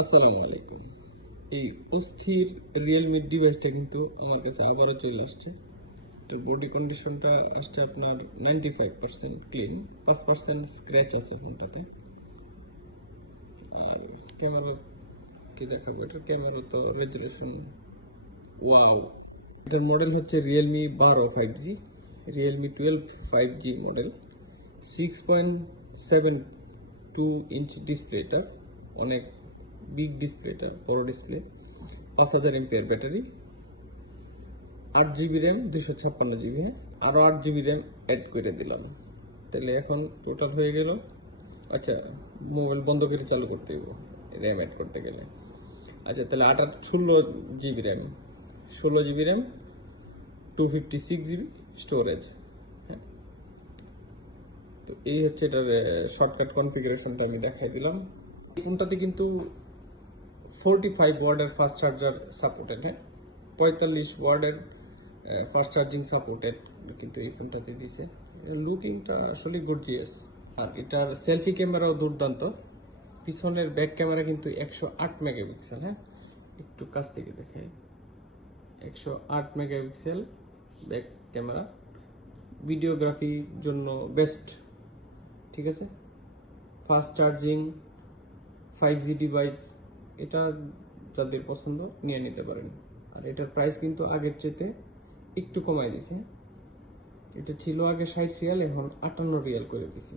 আসসালামু আলাইকুম। এই অস্থির রিয়েলমি ডিভাইসটা কিন্তু আমার কাছে আবারও চলে আসছে। তো বডি কন্ডিশনটা আসছে আপনার নাইনটি ফাইভ পার্সেন্ট ক্লিন পাঁচ পার্সেন্ট স্ক্র্যাচ আছে ফোনটাতে। আর ক্যামেরা কি দেখাবো? এটার ক্যামেরা তো রেজুলেশন ওয়াও এটার মডেল হচ্ছে রিয়েলমি বারো five G Realme twelve five G model six point seven two inch ডিসপ্লেটা অনেক বিগ ডিসপ্লেটা বড় ডিসপ্লে পাঁচ হাজার এমপিআর ব্যাটারি আট জিবি র্যাম দুশো ছাপ্পান্ন জিবি হ্যাঁ আরও আট জিবি র্যাম অ্যাড করে দিলাম। তাহলে এখন টোটাল হয়ে গেল আচ্ছা মোবাইল বন্ধ করে চালু করতে হইব র্যাম অ্যাড করতে গেলে। আচ্ছা তাহলে আট আট ষোলো জিবি র্যাম ষোলো GB RAM two fifty six GB storage হ্যাঁ। তো এই হচ্ছে এটার শর্টকাট কনফিগারেশনটা আমি দেখাই দিলাম। এই ফোনটাতে কিন্তু ফোরটি ফাইভ ওয়ার্ডের ফাস্ট চার্জার সাপোর্টেড হ্যাঁ পঁয়তাল্লিশ ওয়ার্ডের ফাস্ট চার্জিং সাপোর্টেড কিন্তু এই ফোনটাতে দিছে। লুকিংটা আসলে গর্জিয়াস আর এটার সেলফি ক্যামেরাও দুর্দান্ত। পিছনের ব্যাক ক্যামেরা কিন্তু একশো আট মেগাপিক্সেল হ্যাঁ? একটু কাছ থেকে দেখে। একশো আট মেগাপিক্সেল ব্যাক ক্যামেরা ভিডিওগ্রাফির জন্য বেস্ট ঠিক আছে? Fast charging five G device এটা যাদের পছন্দ নিয়ে নিতে পারেন। আর এটার প্রাইস কিন্তু আগের চেতে একটু কমাই দিছে। এটা ছিল আগে ষাট রিয়াল, এখন আটান্ন রিয়াল করে দিছে।